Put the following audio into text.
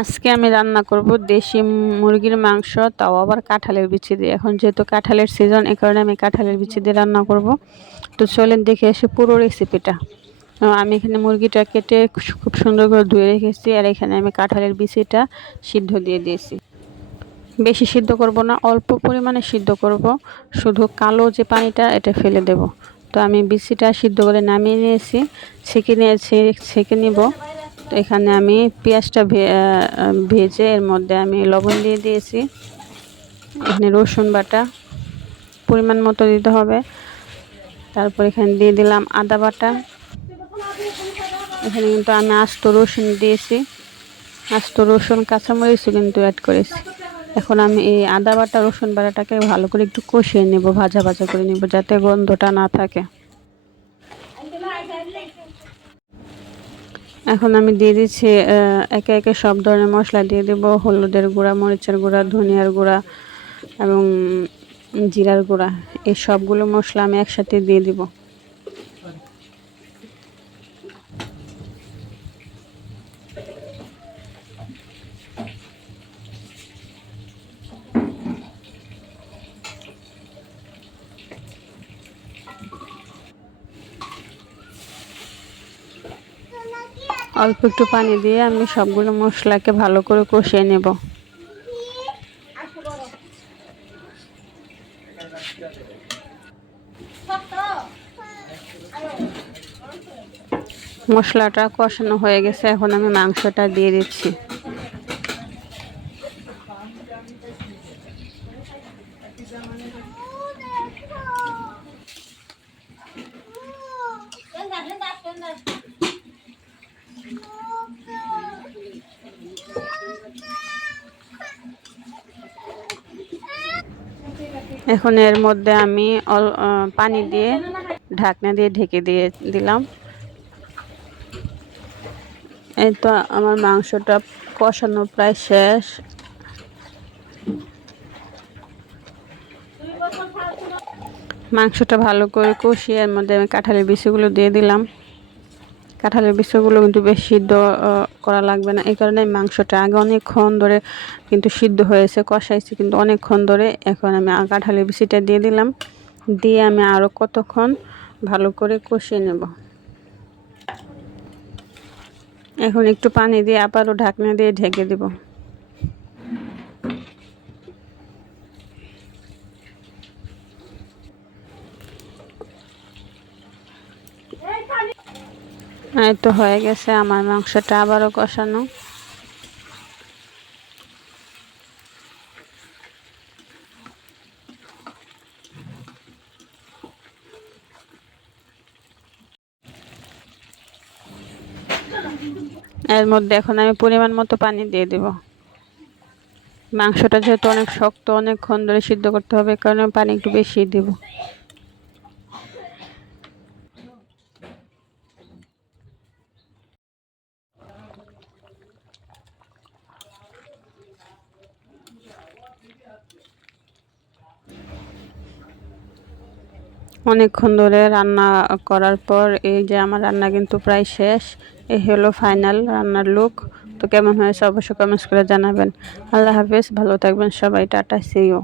আজকে আমি রান্না করব দেশি মুরগির মাংস, তাও আবার কাঁঠালের বিচি দিয়ে। এখন যেহেতু কাঁঠালের সিজন এ কারণে আমি কাঁঠালের বিচি দিয়ে রান্না করব। তো চলেন দেখে এসে পুরো রেসিপিটা আমি এখানে মুরগিটা কেটে খুব সুন্দর করে ধুয়ে রেখেছি, আর এখানে আমি কাঁঠালের বিচিটা সিদ্ধ দিয়ে দিয়েছি। বেশি সিদ্ধ করব না, অল্প পরিমাণে সিদ্ধ করব। শুধু কালো যে পানিটা, এটা ফেলে দেব। তো আমি বিচিটা সিদ্ধ করে নামিয়ে নিয়েছি, ছেঁকে নিয়েছি, ছেঁকে নিব। তো এখানে আমি পেঁয়াজটা ভেজে এর মধ্যে আমি লবণ দিয়ে দিয়েছি। এখানে রসুন বাটা পরিমাণ মতো দিতে হবে। তারপর এখানে দিয়ে দিলাম আদা বাটা। এখানে কিন্তু আমি আস্ত রসুন দিয়েছি। আস্ত রসুন, কাঁচামরিচও কিন্তু অ্যাড করেছি। এখন আমি এই আদা বাটা, রসুন বাটাটাকে ভালো করে একটু কষিয়ে নেব, ভাজা ভাজা করে নেব, যাতে গন্ধটা না থাকে। এখন আমি দিয়ে দিচ্ছি একে একে সব ধরনের মশলা দিয়ে দেবো। হলুদের গুঁড়া, মরিচের গুঁড়া, ধনিয়ার গুঁড়া এবং জিরার গুঁড়া। এই সবগুলো মশলা আমি একসাথে দিয়ে দিব। অল্প একটু পানি দিয়ে আমি সবগুলো মশলাকে ভালো করে কষিয়ে নেব। মশলাটা কষানো হয়ে গেছে, এখন আমি মাংসটা দিয়ে দিচ্ছি। এখন এর মধ্যে আমি পানি দিয়ে ঢাকনা দিয়ে ঢেকে দিয়ে দিলাম। এই তো আমার মাংসটা কষানো প্রায় শেষ। মাংসটা ভালো করে কষিয়ে এর মধ্যে আমি কাঁঠালের বিষগুলো দিয়ে দিলাম। কাঁঠালের বিষগুলো কিন্তু বেশ সিদ্ধ করা লাগবে না। এই কারণে মাংসটা আগে অনেকক্ষণ ধরে কিন্তু সিদ্ধ হয়েছে, কষাইছে কিন্তু অনেকক্ষণ ধরে। এখন আমি কাঁঠালের বিচিটা দিয়ে দিলাম। দিয়ে আমি আরও কতক্ষণ ভালো করে কষিয়ে নেব। এখন একটু পানি দিয়ে আবারও ঢাকনা দিয়ে ঢেকে দেবো এই তো হয়ে গেছে, আমার মাংসটা আবারও কষানো। এর মধ্যে এখন আমি পরিমাণ মতো পানি দিয়ে দেব। মাংসটা যেহেতু অনেক শক্ত, অনেকক্ষণ ধরে সিদ্ধ করতে হবে কারণে পানি একটু বেশি দেবো। অনেকক্ষণ ধরে রান্না করার পর এই যে আমার রান্না কিন্তু প্রায় শেষ, এই হলো ফাইনাল রান্নার লুক তো কেমন হয়েছে অবশ্যই কমেন্টস করে জানাবেন। আল্লাহ হাফিজ, ভালো থাকবেন সবাই, টাটা সিও